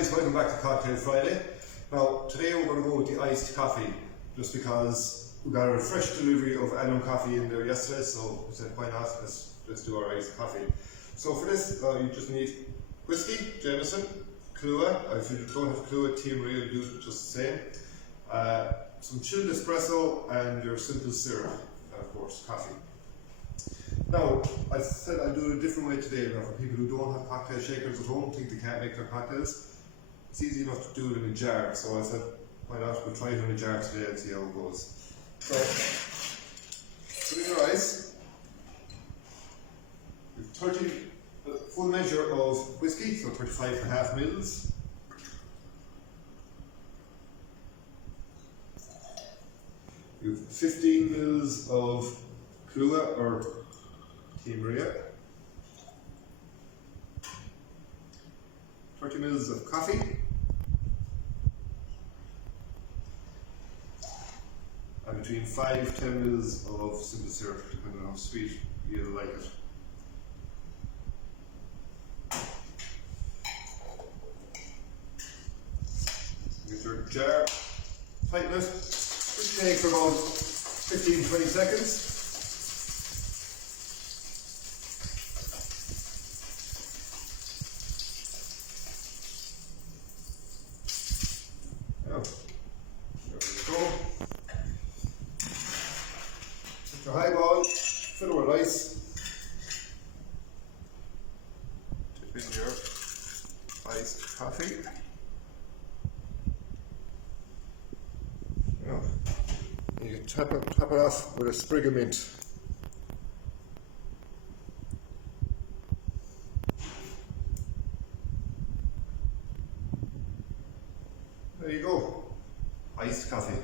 guys, welcome back to Cocktail Friday. Now today we're going to go with the iced coffee, just because we got a fresh delivery of almond coffee in there yesterday, so we said why not, let's do our iced coffee. So for this you just need whiskey, Jameson, Kahlua. If you don't have Kahlua, Tea Maria will do just the same. Some chilled espresso and your simple syrup, and of course coffee. Now, I said I'd do it a different way today. Now, for people who don't have cocktail shakers at home, think they can't make their cocktails, it's easy enough to do it in a jar. So I said, why not? We'll try it in a jar today and see how it goes. So, put in your ice. We've a full measure of whiskey, so 35.5 mils. You have 15 mils of Kahlua or Tea Maria, 30 mils of coffee, and between 5-10 mils of simple syrup, depending on how sweet you like it. Get your jar, tighten it, which takes about 15-20 seconds. Your highball, fill it with ice, dip in your iced coffee. Now, you can top it off with a sprig of mint. There you go, iced coffee.